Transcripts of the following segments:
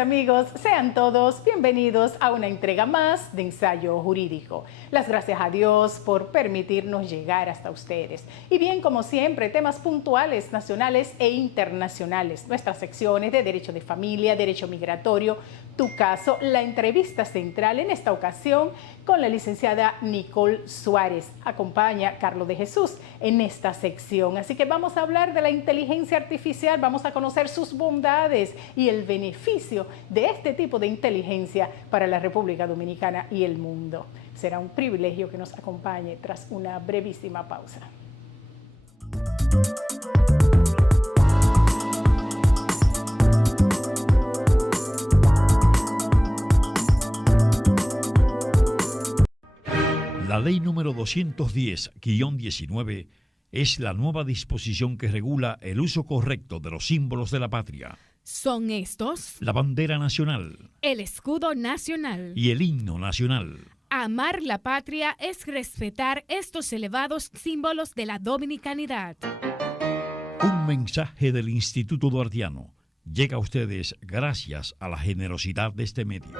amigos, sean todos bienvenidos a una entrega más de Ensayo Jurídico. Las gracias a Dios por permitirnos llegar hasta ustedes. Y bien, como siempre, temas puntuales, nacionales e internacionales. Nuestras secciones de Derecho de Familia, Derecho Migratorio, Tu Caso, la entrevista central en esta ocasión con la licenciada Nicole Suárez. Acompaña Carlos de Jesús en esta sección. Así que vamos a hablar de la inteligencia artificial, vamos a conocer sus bondades y el beneficio de este tipo de inteligencia para la República Dominicana y el mundo. Será un privilegio que nos acompañe tras una brevísima pausa. La ley número 210-19 es la nueva disposición que regula el uso correcto de los símbolos de la patria. Son estos: la bandera nacional, el escudo nacional y el himno nacional. Amar la patria es respetar estos elevados símbolos de la dominicanidad. Un mensaje del Instituto Duartiano llega a ustedes gracias a la generosidad de este medio.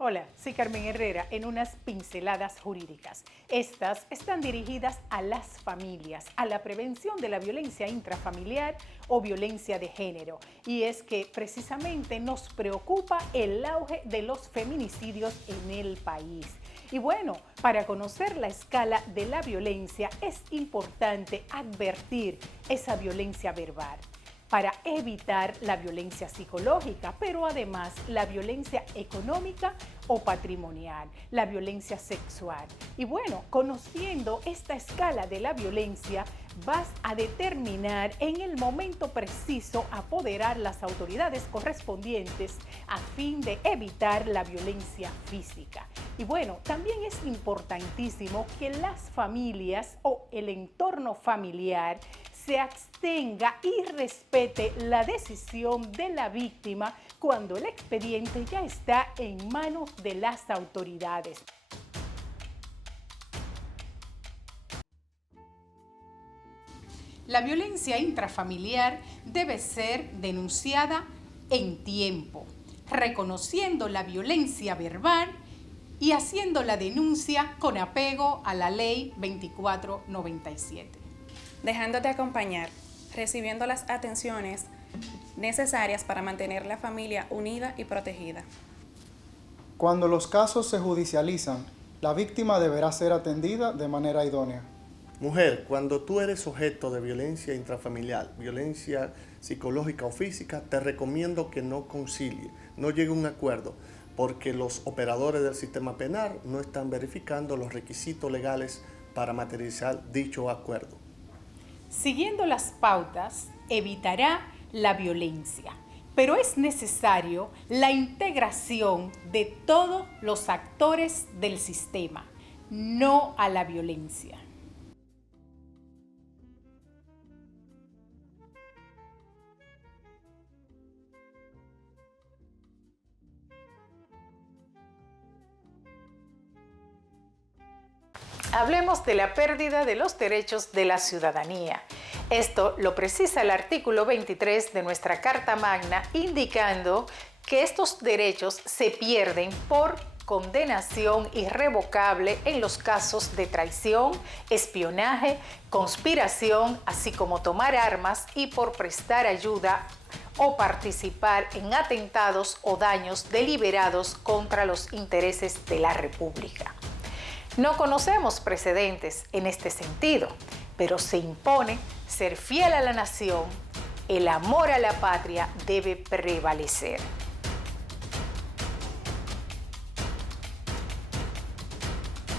Hola, soy Carmen Herrera en unas pinceladas jurídicas. Estas están dirigidas a las familias, a la prevención de la violencia intrafamiliar o violencia de género. Y es que precisamente nos preocupa el auge de los feminicidios en el país. Y bueno, para conocer la escala de la violencia es importante advertir esa violencia verbal, para evitar la violencia psicológica, pero además la violencia económica o patrimonial, la violencia sexual. Y bueno, conociendo esta escala de la violencia, vas a determinar en el momento preciso apoderar las autoridades correspondientes a fin de evitar la violencia física. Y bueno, también es importantísimo que las familias o el entorno familiar se abstenga y respete la decisión de la víctima cuando el expediente ya está en manos de las autoridades. La violencia intrafamiliar debe ser denunciada en tiempo, reconociendo la violencia verbal y haciendo la denuncia con apego a la Ley 2497. Dejándote acompañar, recibiendo las atenciones necesarias para mantener la familia unida y protegida. Cuando los casos se judicializan, la víctima deberá ser atendida de manera idónea. Mujer, cuando tú eres objeto de violencia intrafamiliar, violencia psicológica o física, te recomiendo que no concilie, no llegue a un acuerdo, porque los operadores del sistema penal no están verificando los requisitos legales para materializar dicho acuerdo. Siguiendo las pautas, evitará la violencia, pero es necesario la integración de todos los actores del sistema, no a la violencia. Hablemos de la pérdida de los derechos de la ciudadanía. Esto lo precisa el artículo 23 de nuestra Carta Magna, indicando que estos derechos se pierden por condenación irrevocable en los casos de traición, espionaje, conspiración, así como tomar armas y por prestar ayuda o participar en atentados o daños deliberados contra los intereses de la República. No conocemos precedentes en este sentido, pero se impone ser fiel a la nación, el amor a la patria debe prevalecer.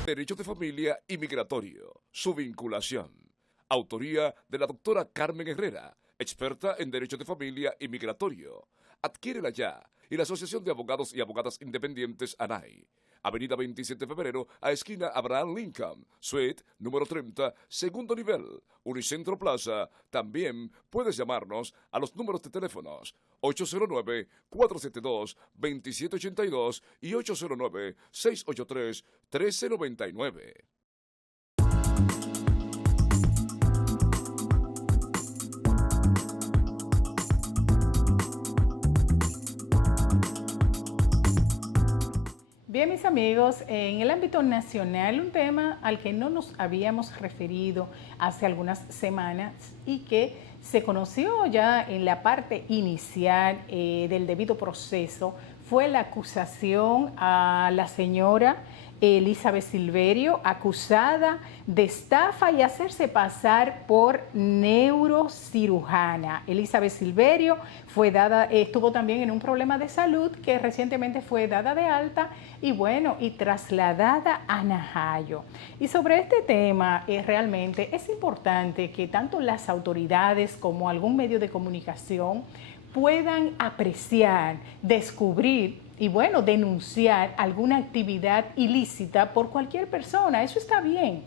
Derecho de Familia y Migratorio, su vinculación. Autoría de la doctora Carmen Herrera, experta en Derecho de Familia y Migratorio. Adquiérela ya y la Asociación de Abogados y Abogadas Independientes ANAI. Avenida 27 de Febrero, a esquina Abraham Lincoln, suite número 30, segundo nivel, Unicentro Plaza. También puedes llamarnos a los números de teléfonos 809-472-2782 y 809-683-1399. Bien, mis amigos, en el ámbito nacional, un tema al que no nos habíamos referido hace algunas semanas y que se conoció ya en la parte inicial del debido proceso fue la acusación a la señora Elizabeth Silverio, acusada de estafa y hacerse pasar por neurocirujana. Elizabeth Silverio estuvo también en un problema de salud que recientemente fue dada de alta y trasladada a Najayo. Y sobre este tema, realmente es importante que tanto las autoridades como algún medio de comunicación puedan apreciar, descubrir y denunciar alguna actividad ilícita por cualquier persona. Eso está bien,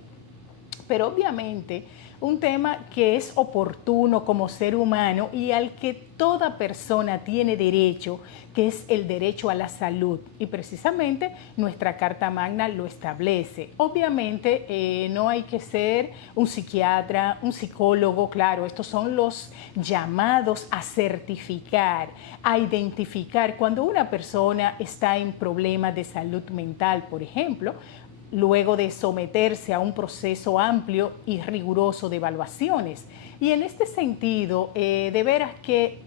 pero obviamente un tema que es oportuno como ser humano y al que toda persona tiene derecho, que es el derecho a la salud. Y precisamente nuestra Carta Magna lo establece. Obviamente no hay que ser un psiquiatra, un psicólogo, claro, estos son los llamados a certificar, a identificar cuando una persona está en problemas de salud mental, por ejemplo, luego de someterse a un proceso amplio y riguroso de evaluaciones. Y en este sentido, de veras que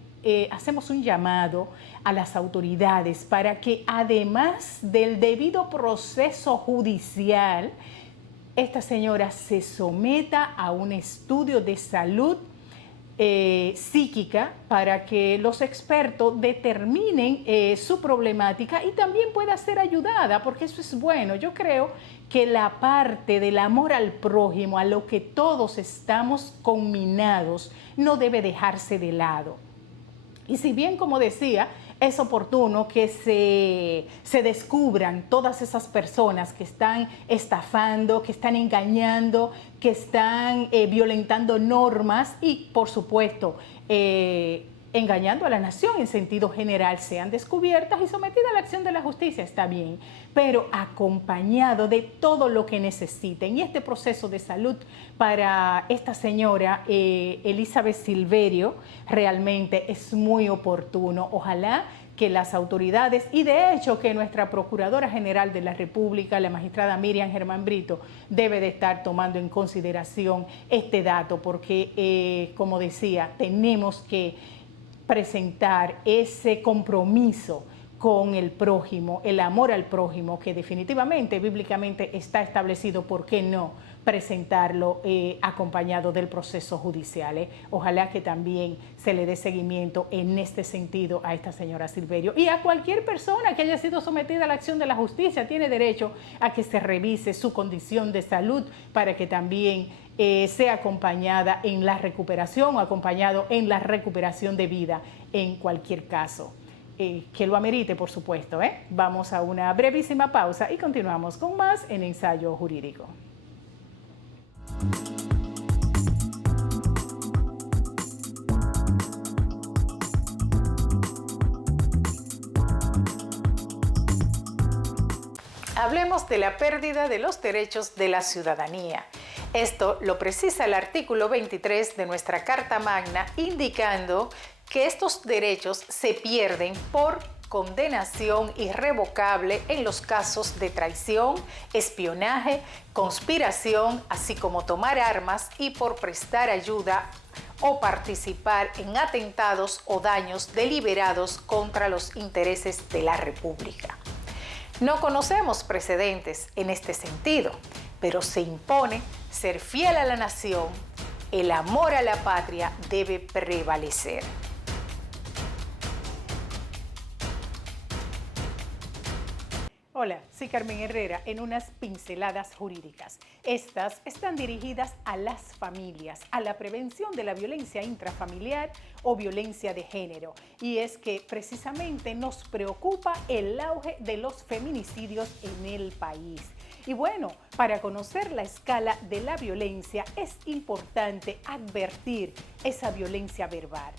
hacemos un llamado a las autoridades para que además del debido proceso judicial, esta señora se someta a un estudio de salud psíquica para que los expertos determinen su problemática y también pueda ser ayudada, porque eso es bueno. Yo creo que la parte del amor al prójimo, a lo que todos estamos conminados, no debe dejarse de lado. Y si bien, como decía, es oportuno que se descubran todas esas personas que están estafando, que están engañando, que están violentando normas y, por supuesto, engañando a la nación en sentido general, sean descubiertas y sometidas a la acción de la justicia, está bien, pero acompañado de todo lo que necesiten. Y este proceso de salud para esta señora Elizabeth Silverio realmente es muy oportuno. Ojalá que las autoridades, y de hecho que nuestra Procuradora General de la República, la magistrada Miriam Germán Brito, debe de estar tomando en consideración este dato, porque, como decía, tenemos que presentar ese compromiso con el prójimo, el amor al prójimo, que definitivamente, bíblicamente está establecido, ¿por qué no presentarlo acompañado del proceso judicial? Ojalá que también se le dé seguimiento en este sentido a esta señora Silverio y a cualquier persona que haya sido sometida a la acción de la justicia. Tiene derecho a que se revise su condición de salud para que también sea acompañada en la recuperación o acompañado en la recuperación de vida en cualquier caso que lo amerite, por supuesto. Vamos a una brevísima pausa y continuamos con más en Ensayo Jurídico. Hablemos de la pérdida de los derechos de la ciudadanía. Esto lo precisa el artículo 23 de nuestra Carta Magna, indicando que estos derechos se pierden por condenación irrevocable en los casos de traición, espionaje, conspiración, así como tomar armas y por prestar ayuda o participar en atentados o daños deliberados contra los intereses de la República. No conocemos precedentes en este sentido, pero se impone ser fiel a la nación, el amor a la patria debe prevalecer. Hola, soy Carmen Herrera en unas pinceladas jurídicas. Estas están dirigidas a las familias, a la prevención de la violencia intrafamiliar o violencia de género. Y es que precisamente nos preocupa el auge de los feminicidios en el país. Y bueno, para conocer la escala de la violencia es importante advertir esa violencia verbal.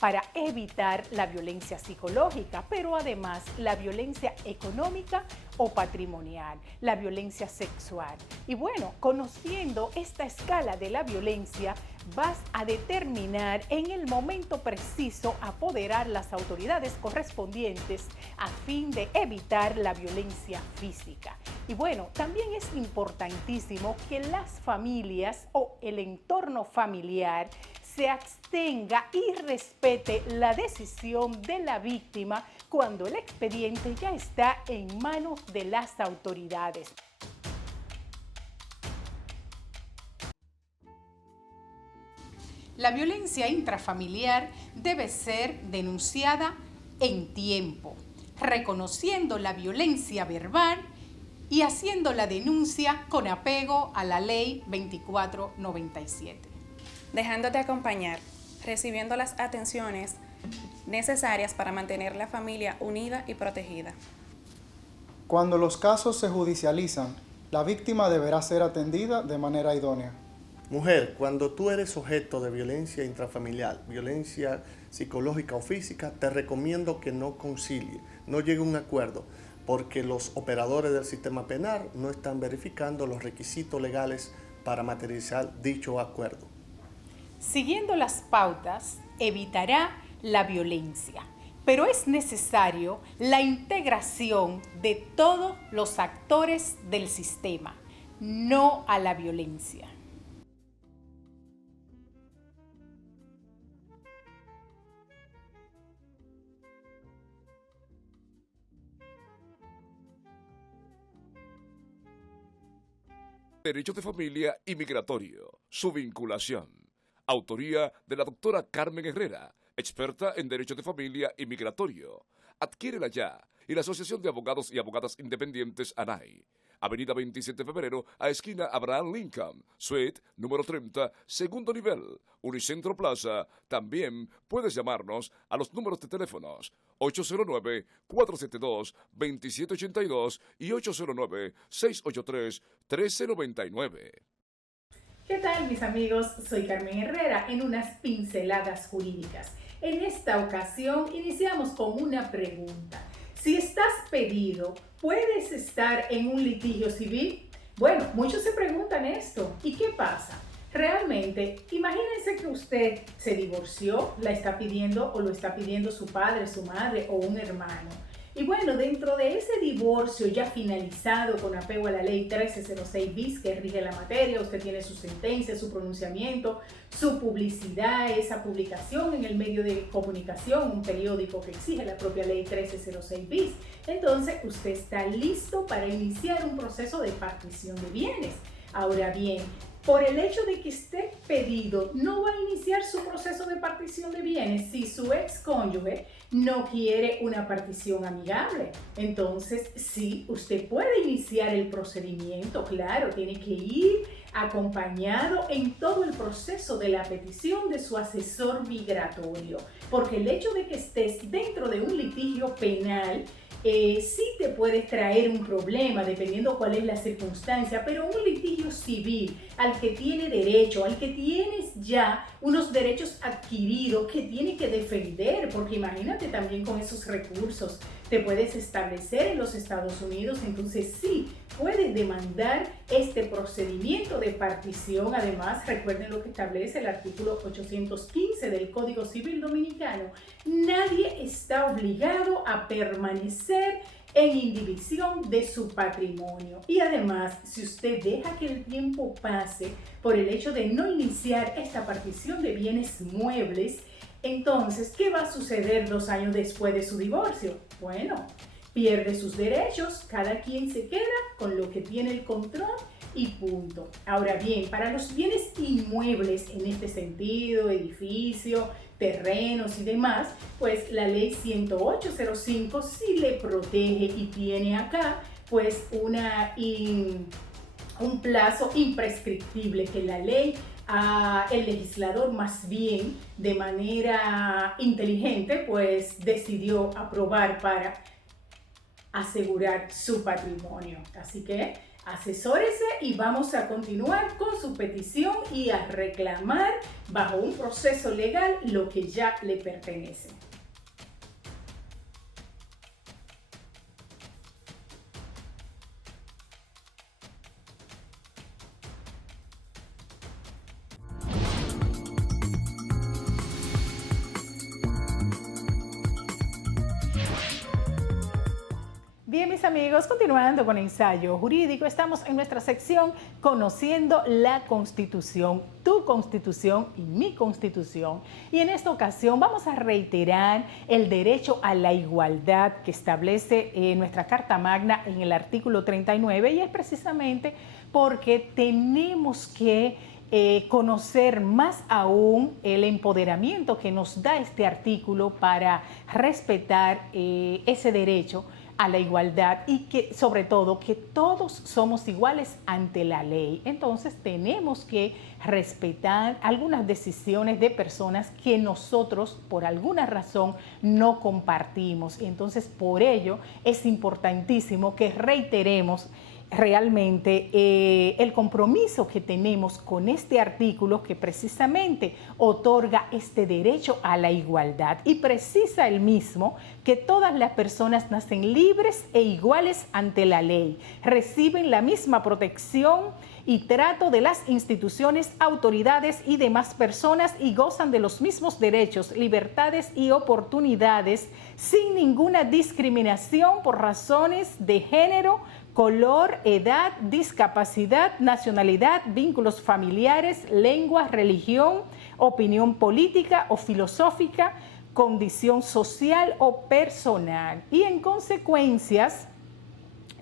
para evitar la violencia psicológica, pero además la violencia económica o patrimonial, la violencia sexual. Y bueno, conociendo esta escala de la violencia, vas a determinar en el momento preciso apoderar las autoridades correspondientes a fin de evitar la violencia física. Y bueno, también es importantísimo que las familias o el entorno familiar se abstenga y respete la decisión de la víctima cuando el expediente ya está en manos de las autoridades. La violencia intrafamiliar debe ser denunciada en tiempo, reconociendo la violencia verbal y haciendo la denuncia con apego a la Ley 2497. Dejándote acompañar, recibiendo las atenciones necesarias para mantener la familia unida y protegida. Cuando los casos se judicializan, la víctima deberá ser atendida de manera idónea. Mujer, cuando tú eres objeto de violencia intrafamiliar, violencia psicológica o física, te recomiendo que no concilie, no llegue a un acuerdo, porque los operadores del sistema penal no están verificando los requisitos legales para materializar dicho acuerdo. Siguiendo las pautas, evitará la violencia, pero es necesario la integración de todos los actores del sistema, no a la violencia. Derecho de familia y migratorio. Su vinculación. Autoría de la doctora Carmen Herrera, experta en Derecho de Familia y Migratorio. Adquiérela ya. Y la Asociación de Abogados y Abogadas Independientes ANAI. Avenida 27 de febrero, a esquina Abraham Lincoln, suite número 30, segundo nivel, Unicentro Plaza. También puedes llamarnos a los números de teléfonos 809-472-2782 y 809-683-1399. ¿Qué tal, mis amigos? Soy Carmen Herrera en unas pinceladas jurídicas. En esta ocasión iniciamos con una pregunta. Si estás pedido, ¿puedes estar en un litigio civil? Bueno, muchos se preguntan esto. ¿Y qué pasa? Realmente, imagínense que usted se divorció, la está pidiendo o lo está pidiendo su padre, su madre o un hermano. Y bueno, dentro de ese divorcio ya finalizado con apego a la ley 1306 bis que rige la materia, usted tiene su sentencia, su pronunciamiento, su publicidad, esa publicación en el medio de comunicación, un periódico que exige la propia ley 1306 bis. Entonces, usted está listo para iniciar un proceso de partición de bienes. Ahora bien, por el hecho de que esté pedido, no va a iniciar su proceso de partición de bienes si su ex cónyuge no quiere una partición amigable. Entonces, sí, usted puede iniciar el procedimiento, claro, tiene que ir acompañado en todo el proceso de la petición de su asesor migratorio, porque el hecho de que estés dentro de un litigio penal sí te puede traer un problema dependiendo cuál es la circunstancia, pero un litigio civil al que tiene derecho, al que tienes ya unos derechos adquiridos que tiene que defender, porque imagínate también con esos recursos te puedes establecer en los Estados Unidos, entonces sí, puedes demandar este procedimiento de partición. Además, recuerden lo que establece el artículo 815 del Código Civil Dominicano. Nadie está obligado a permanecer en indivisión de su patrimonio. Y además, si usted deja que el tiempo pase por el hecho de no iniciar esta partición de bienes muebles, entonces, ¿qué va a suceder 2 años después de su divorcio? Bueno, pierde sus derechos, cada quien se queda con lo que tiene el control y punto. Ahora bien, para los bienes inmuebles en este sentido, edificio, terrenos y demás, pues la ley 10805 sí le protege y tiene acá pues un plazo imprescriptible que la ley, el legislador más bien de manera inteligente pues decidió aprobar para asegurar su patrimonio. Así que Asesórese y vamos a continuar con su petición y a reclamar bajo un proceso legal lo que ya le pertenece. Bien, mis amigos, continuando con Ensayo Jurídico, estamos en nuestra sección Conociendo la Constitución, tu Constitución y mi Constitución. Y en esta ocasión vamos a reiterar el derecho a la igualdad que establece nuestra Carta Magna en el artículo 39, y es precisamente porque tenemos que conocer más aún el empoderamiento que nos da este artículo para respetar ese derecho a la igualdad y que sobre todo que todos somos iguales ante la ley. Entonces tenemos que respetar algunas decisiones de personas que nosotros por alguna razón no compartimos. Entonces por ello es importantísimo que reiteremos realmente el compromiso que tenemos con este artículo que precisamente otorga este derecho a la igualdad y precisa el mismo que todas las personas nacen libres e iguales ante la ley, reciben la misma protección y trato de las instituciones, autoridades y demás personas y gozan de los mismos derechos, libertades y oportunidades sin ninguna discriminación por razones de género, color, edad, discapacidad, nacionalidad, vínculos familiares, lengua, religión, opinión política o filosófica, condición social o personal. Y en consecuencias,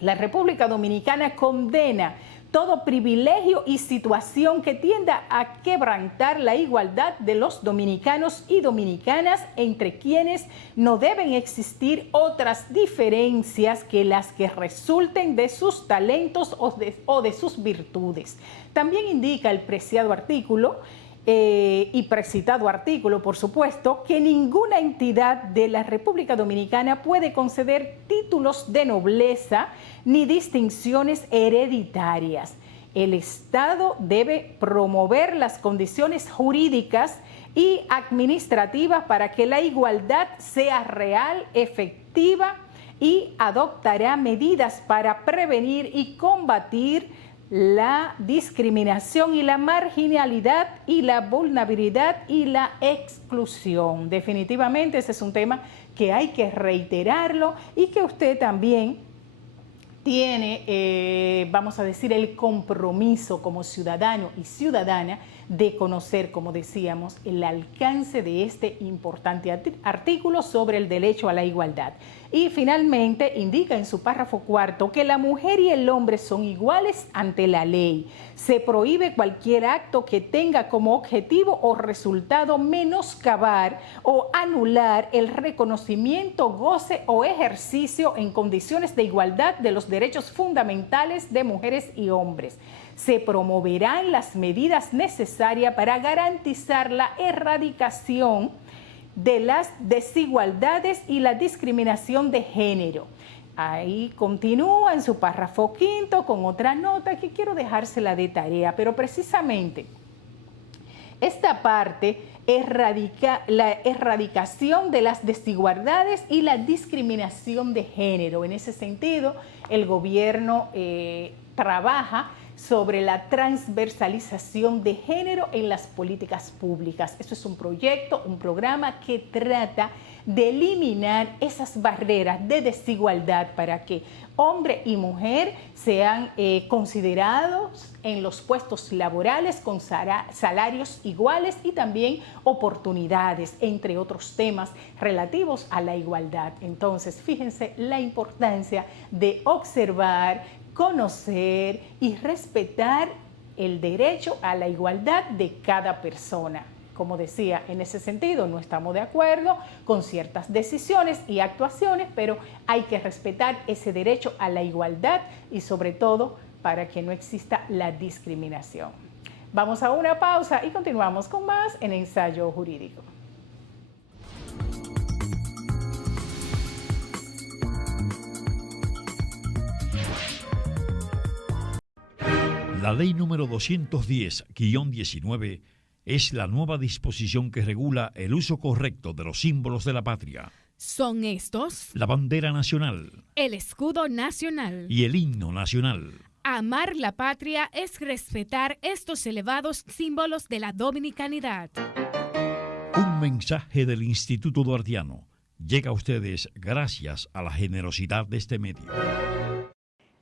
la República Dominicana condena todo privilegio y situación que tienda a quebrantar la igualdad de los dominicanos y dominicanas, entre quienes no deben existir otras diferencias que las que resulten de sus talentos o de sus virtudes. También indica el preciado artículo y precitado artículo, por supuesto, que ninguna entidad de la República Dominicana puede conceder títulos de nobleza ni distinciones hereditarias. El Estado debe promover las condiciones jurídicas y administrativas para que la igualdad sea real, efectiva, y adoptará medidas para prevenir y combatir la discriminación y la marginalidad y la vulnerabilidad y la exclusión. Definitivamente ese es un tema que hay que reiterarlo y que usted también tiene, vamos a decir, el compromiso como ciudadano y ciudadana de conocer, como decíamos, el alcance de este importante artículo sobre el derecho a la igualdad. Y finalmente indica en su párrafo cuarto que la mujer y el hombre son iguales ante la ley. Se prohíbe cualquier acto que tenga como objetivo o resultado menoscabar o anular el reconocimiento, goce o ejercicio en condiciones de igualdad de los derechos fundamentales de mujeres y hombres. Se promoverán las medidas necesarias para garantizar la erradicación de las desigualdades y la discriminación de género. Ahí continúa en su párrafo quinto con otra nota que quiero dejársela de tarea, pero precisamente esta parte la erradicación de las desigualdades y la discriminación de género. En ese sentido, el gobierno trabaja sobre la transversalización de género en las políticas públicas. Esto es un proyecto, un programa que trata de eliminar esas barreras de desigualdad para que hombre y mujer sean considerados en los puestos laborales con salarios iguales y también oportunidades, entre otros temas relativos a la igualdad. Entonces, fíjense la importancia de observar, conocer y respetar el derecho a la igualdad de cada persona. Como decía, en ese sentido no estamos de acuerdo con ciertas decisiones y actuaciones, pero hay que respetar ese derecho a la igualdad y sobre todo para que no exista la discriminación. Vamos a una pausa y continuamos con más en Ensayo Jurídico. La ley número 210-19 es la nueva disposición que regula el uso correcto de los símbolos de la patria. Son estos: La bandera nacional el escudo nacional. y el himno nacional. Amar la patria es respetar estos elevados símbolos de la dominicanidad. Un mensaje del Instituto Duartiano llega a ustedes gracias a la generosidad de este medio.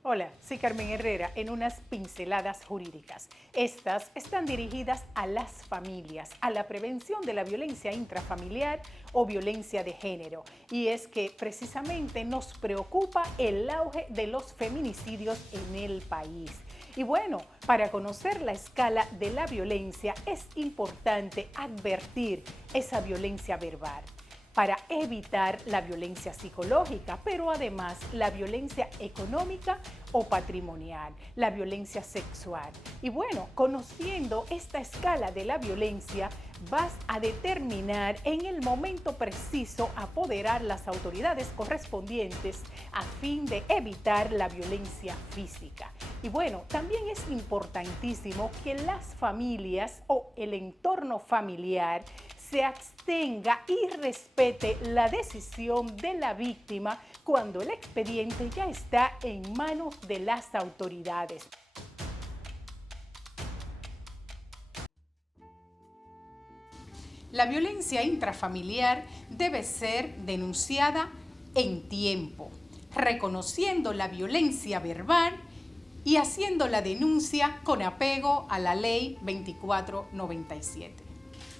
Hola, soy Carmen Herrera en unas pinceladas jurídicas. Estas están dirigidas a las familias, a la prevención de la violencia intrafamiliar o violencia de género. Y es que precisamente nos preocupa el auge de los feminicidios en el país. Y bueno, para conocer la escala de la violencia es importante advertir esa violencia verbal, para evitar la violencia psicológica, pero además la violencia económica o patrimonial, la violencia sexual. Y bueno, conociendo esta escala de la violencia, vas a determinar en el momento preciso apoderar las autoridades correspondientes a fin de evitar la violencia física. Y bueno, también es importantísimo que las familias o el entorno familiar se abstenga y respete la decisión de la víctima cuando el expediente ya está en manos de las autoridades. La violencia intrafamiliar debe ser denunciada en tiempo, reconociendo la violencia verbal y haciendo la denuncia con apego a la Ley 2497.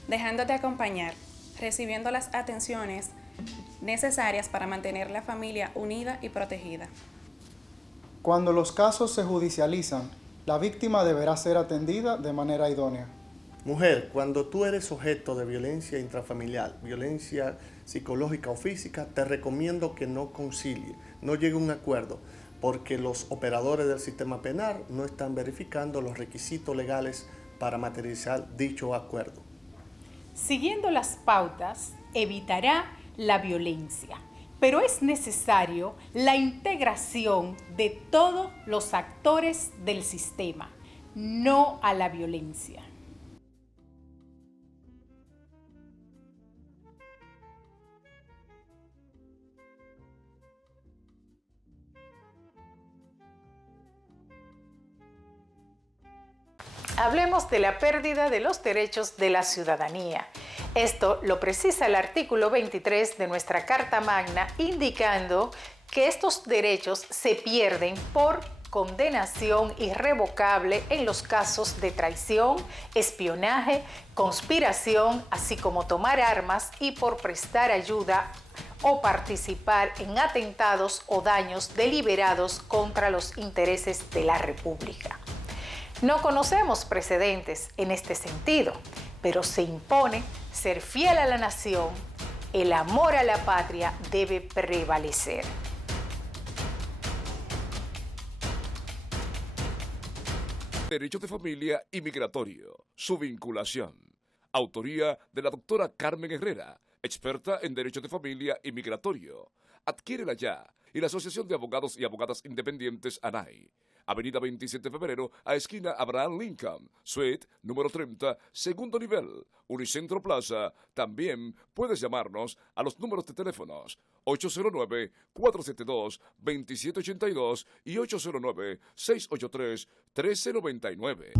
Dejándote acompañar, recibiendo las atenciones necesarias para mantener la familia unida y protegida. Cuando los casos se judicializan, la víctima deberá ser atendida de manera idónea. Mujer, cuando tú eres objeto de violencia intrafamiliar, violencia psicológica o física, te recomiendo que no concilie, no llegue a un acuerdo, porque los operadores del sistema penal no están verificando los requisitos legales para materializar dicho acuerdo. Siguiendo las pautas, evitará la violencia, pero es necesario la integración de todos los actores del sistema, no a la violencia. Hablemos de la pérdida de los derechos de la ciudadanía. Esto lo precisa el artículo 23 de nuestra Carta Magna, indicando que estos derechos se pierden por condenación irrevocable en los casos de traición, espionaje, conspiración, así como tomar armas y por prestar ayuda o participar en atentados o daños deliberados contra los intereses de la República. No conocemos precedentes en este sentido, pero se impone ser fiel a la nación, el amor a la patria debe prevalecer. Derecho de familia y migratorio. Su vinculación. Autoría de la doctora Carmen Herrera, experta en Derecho de familia y migratorio. Adquiérela ya. Y la Asociación de Abogados y Abogadas Independientes ANAI. Avenida 27 de febrero, a esquina Abraham Lincoln, suite número 30, segundo nivel, Unicentro Plaza. También puedes llamarnos a los números de teléfonos 809-472-2782 y 809-683-1399.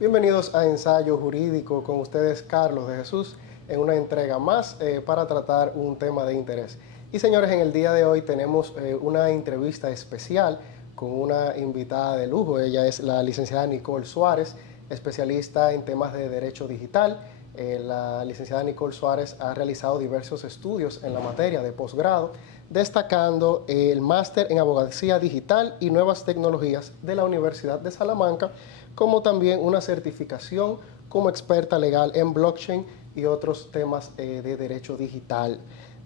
Bienvenidos a Ensayo Jurídico, con ustedes Carlos de Jesús, en una entrega más para tratar un tema de interés. Y señores, en el día de hoy tenemos una entrevista especial con una invitada de lujo. Ella es la licenciada Nicole Suárez, especialista en temas de derecho digital. La licenciada Nicole Suárez ha realizado diversos estudios en la materia de posgrado, destacando el máster en abogacía digital y nuevas tecnologías de la Universidad de Salamanca, como también una certificación como experta legal en blockchain y otros temas de derecho digital.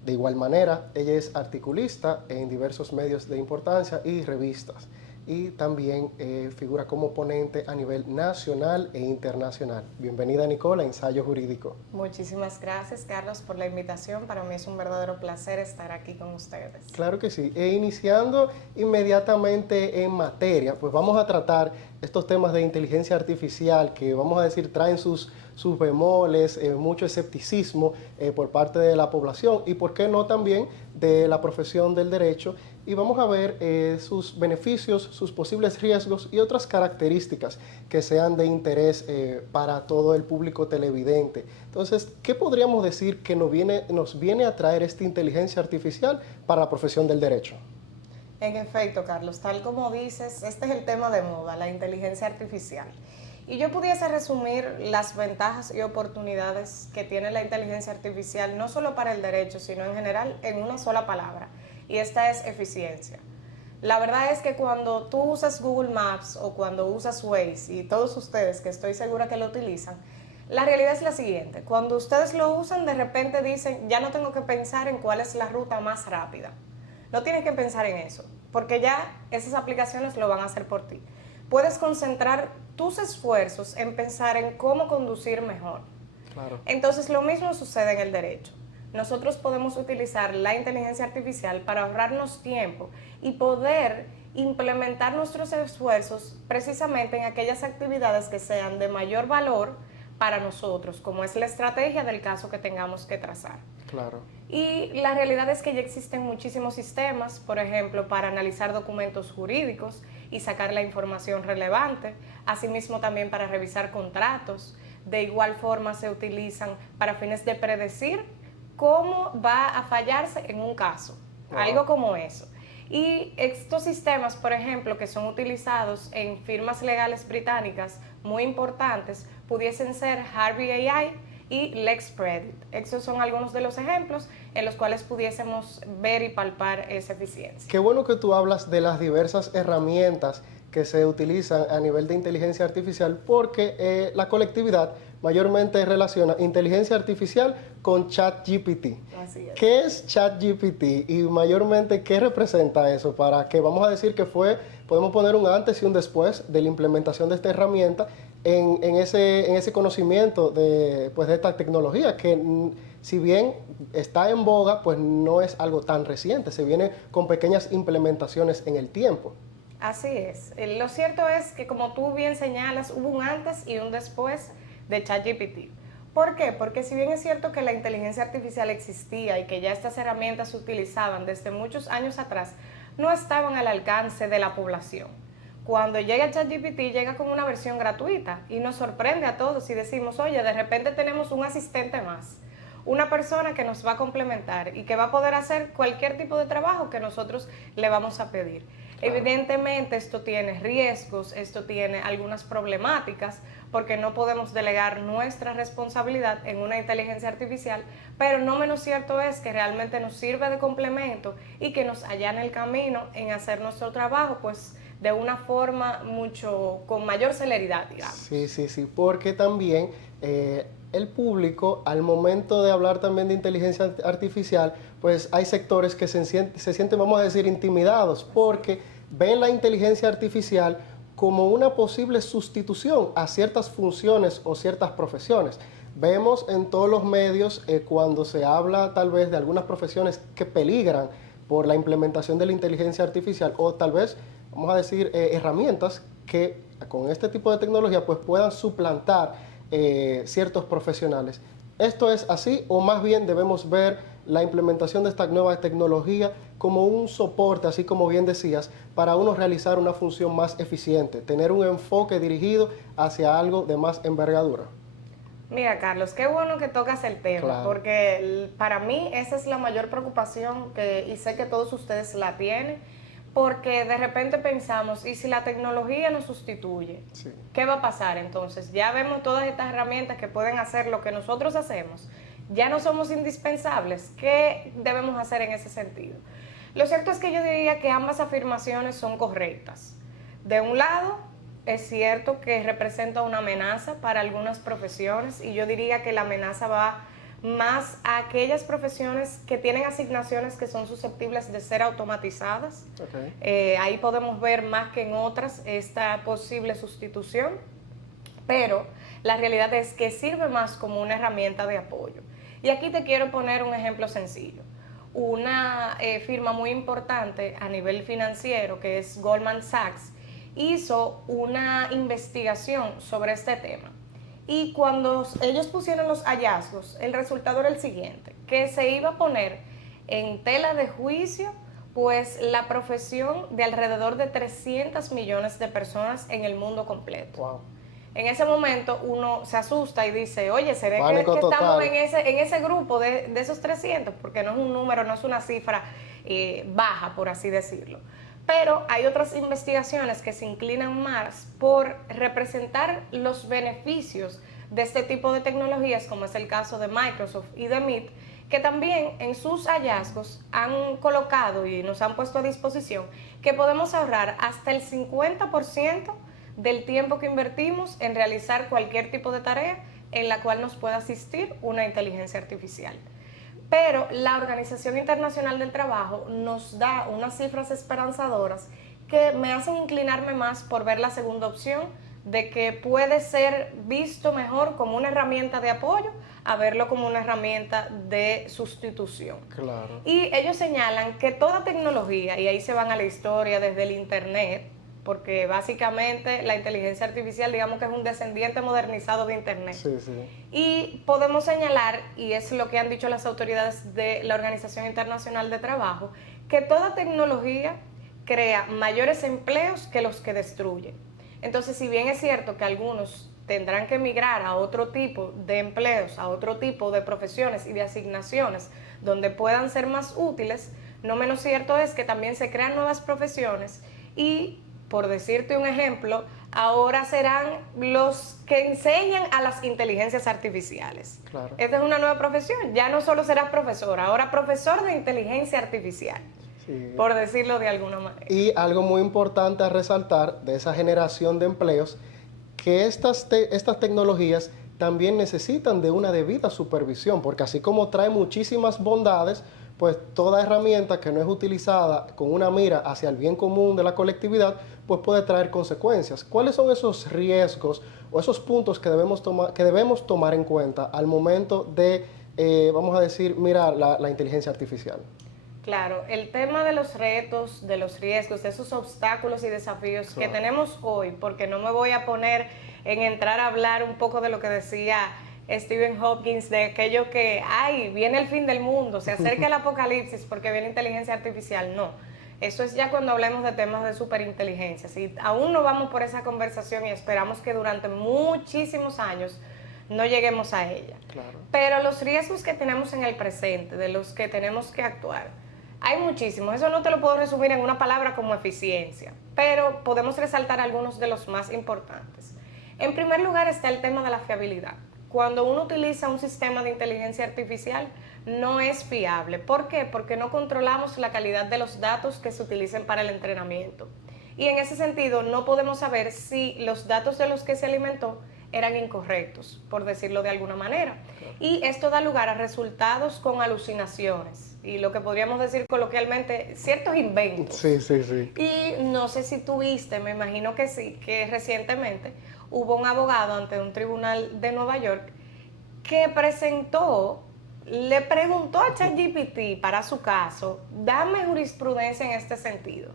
De igual manera, ella es articulista en diversos medios de importancia y revistas. y también figura como ponente a nivel nacional e internacional. Bienvenida, Nicole, a Ensayo Jurídico. Muchísimas gracias, Carlos, por la invitación. Para mí es un verdadero placer estar aquí con ustedes. Claro que sí. Iniciando inmediatamente en materia, pues vamos a tratar estos temas de inteligencia artificial que, vamos a decir, traen sus bemoles, mucho escepticismo por parte de la población y, por qué no, también de la profesión del derecho. Y vamos a ver sus beneficios, sus posibles riesgos y otras características que sean de interés para todo el público televidente. Entonces, ¿qué podríamos decir que nos viene a traer esta inteligencia artificial para la profesión del derecho? En efecto, Carlos, tal como dices, este es el tema de moda, la inteligencia artificial. Y yo pudiese resumir las ventajas y oportunidades que tiene la inteligencia artificial, no solo para el derecho, sino en general, en una sola palabra, y esta es eficiencia. La verdad es que cuando tú usas Google Maps o cuando usas Waze, y todos ustedes que estoy segura que lo utilizan, la realidad es la siguiente: cuando ustedes lo usan, de repente dicen, ya no tengo que pensar en cuál es la ruta más rápida. No tienes que pensar en eso, porque ya esas aplicaciones lo van a hacer por ti. Puedes concentrar tus esfuerzos en pensar en cómo conducir mejor. Claro. Entonces, lo mismo sucede en el derecho. Nosotros podemos utilizar la inteligencia artificial para ahorrarnos tiempo y poder implementar nuestros esfuerzos precisamente en aquellas actividades que sean de mayor valor para nosotros, como es la estrategia del caso que tengamos que trazar. Claro. Y la realidad es que ya existen muchísimos sistemas, por ejemplo, para analizar documentos jurídicos y sacar la información relevante, asimismo también para revisar contratos. De igual forma se utilizan para fines de predecir cómo va a fallarse en un caso, algo como eso. Y estos sistemas, por ejemplo, que son utilizados en firmas legales británicas muy importantes, pudiesen ser Harvey AI y LexCredit. Esos son algunos de los ejemplos en los cuales pudiésemos ver y palpar esa eficiencia. Qué bueno que tú hablas de las diversas herramientas que se utilizan a nivel de inteligencia artificial, porque la colectividad mayormente relaciona inteligencia artificial con ChatGPT. Así es. ¿Qué es ChatGPT y mayormente qué representa eso? Para que, vamos a decir que podemos poner un antes y un después de la implementación de esta herramienta en ese conocimiento de esta tecnología, que si bien está en boga, pues no es algo tan reciente, se viene con pequeñas implementaciones en el tiempo. Así es. Lo cierto es que, como tú bien señalas, hubo un antes y un después de ChatGPT. ¿Por qué? Porque si bien es cierto que la inteligencia artificial existía y que ya estas herramientas se utilizaban desde muchos años atrás, no estaban al alcance de la población. Cuando llega ChatGPT, llega como una versión gratuita y nos sorprende a todos y decimos, oye, de repente tenemos un asistente más, una persona que nos va a complementar y que va a poder hacer cualquier tipo de trabajo que nosotros le vamos a pedir. Claro. Evidentemente esto tiene riesgos, esto tiene algunas problemáticas, porque no podemos delegar nuestra responsabilidad en una inteligencia artificial, pero no menos cierto es que realmente nos sirve de complemento y que nos allana el camino en hacer nuestro trabajo, pues de una forma con mayor celeridad, digamos. Sí, porque también el público, al momento de hablar también de inteligencia artificial, pues hay sectores que se sienten, vamos a decir, intimidados, porque ven la inteligencia artificial como una posible sustitución a ciertas funciones o ciertas profesiones. Vemos en todos los medios cuando se habla tal vez de algunas profesiones que peligran por la implementación de la inteligencia artificial, o tal vez, vamos a decir, herramientas que con este tipo de tecnología pues puedan suplantar ciertos profesionales. ¿Esto es así o más bien debemos ver la implementación de esta nueva tecnología como un soporte, así como bien decías, para uno realizar una función más eficiente, tener un enfoque dirigido hacia algo de más envergadura? Mira, Carlos, qué bueno que tocas el tema, Claro. porque para mí esa es la mayor preocupación y sé que todos ustedes la tienen, porque de repente pensamos, ¿y si la tecnología nos sustituye? Sí. ¿Qué va a pasar entonces? Ya vemos todas estas herramientas que pueden hacer lo que nosotros hacemos. Ya no somos indispensables. ¿Qué debemos hacer en ese sentido? Lo cierto es que yo diría que ambas afirmaciones son correctas. De un lado, es cierto que representa una amenaza para algunas profesiones y yo diría que la amenaza va más a aquellas profesiones que tienen asignaciones que son susceptibles de ser automatizadas. Ahí podemos ver más que en otras esta posible sustitución, pero la realidad es que sirve más como una herramienta de apoyo. Y aquí te quiero poner un ejemplo sencillo. Una firma muy importante a nivel financiero, que es Goldman Sachs, hizo una investigación sobre este tema. Y cuando ellos pusieron los hallazgos, el resultado era el siguiente, que se iba a poner en tela de juicio pues la profesión de alrededor de 300 millones de personas en el mundo completo. Wow. En ese momento uno se asusta y dice, oye, ¿será que estamos en ese grupo de esos 300? Porque no es un número, no es una cifra baja, por así decirlo. Pero hay otras investigaciones que se inclinan más por representar los beneficios de este tipo de tecnologías, como es el caso de Microsoft y de Meet, que también en sus hallazgos han colocado y nos han puesto a disposición que podemos ahorrar hasta el 50% del tiempo que invertimos en realizar cualquier tipo de tarea en la cual nos pueda asistir una inteligencia artificial. Pero la Organización Internacional del Trabajo nos da unas cifras esperanzadoras que me hacen inclinarme más por ver la segunda opción, de que puede ser visto mejor como una herramienta de apoyo a verlo como una herramienta de sustitución. Claro. Y ellos señalan que toda tecnología, y ahí se van a la historia desde el Internet, porque básicamente la inteligencia artificial, digamos que es un descendiente modernizado de Internet. Sí, sí. Y podemos señalar, y es lo que han dicho las autoridades de la Organización Internacional de Trabajo, que toda tecnología crea mayores empleos que los que destruye. Entonces, si bien es cierto que algunos tendrán que migrar a otro tipo de empleos, a otro tipo de profesiones y de asignaciones donde puedan ser más útiles, no menos cierto es que también se crean nuevas profesiones y, por decirte un ejemplo, ahora serán los que enseñan a las inteligencias artificiales. Claro. Esta es una nueva profesión, ya no solo serás profesor, ahora profesor de inteligencia artificial. Sí. Por decirlo de alguna manera. Y algo muy importante a resaltar de esa generación de empleos, que estas tecnologías también necesitan de una debida supervisión, porque así como trae muchísimas bondades, pues toda herramienta que no es utilizada con una mira hacia el bien común de la colectividad, pues puede traer consecuencias. ¿Cuáles son esos riesgos o esos puntos que debemos tomar en cuenta al momento de, vamos a decir, mirar la inteligencia artificial? Claro, el tema de los retos, de los riesgos, de esos obstáculos y desafíos que tenemos hoy, porque no me voy a poner en entrar a hablar un poco de lo que decía Stephen Hawking, de aquello que, ay, viene el fin del mundo, se acerca el apocalipsis porque viene inteligencia artificial. No, eso es ya cuando hablemos de temas de superinteligencia. Si aún no vamos por esa conversación y esperamos que durante muchísimos años no lleguemos a ella. Claro. Pero los riesgos que tenemos en el presente, de los que tenemos que actuar, hay muchísimos. Eso no te lo puedo resumir en una palabra como eficiencia, pero podemos resaltar algunos de los más importantes. En primer lugar está el tema de la fiabilidad. Cuando uno utiliza un sistema de inteligencia artificial, no es fiable. ¿Por qué? Porque no controlamos la calidad de los datos que se utilicen para el entrenamiento. Y en ese sentido, no podemos saber si los datos de los que se alimentó eran incorrectos, por decirlo de alguna manera. Y esto da lugar a resultados con alucinaciones y lo que podríamos decir coloquialmente, ciertos inventos. Sí, sí, sí. Y no sé si tú viste, me imagino que sí, que recientemente hubo un abogado ante un tribunal de Nueva York que le preguntó a ChatGPT para su caso, dame jurisprudencia en este sentido.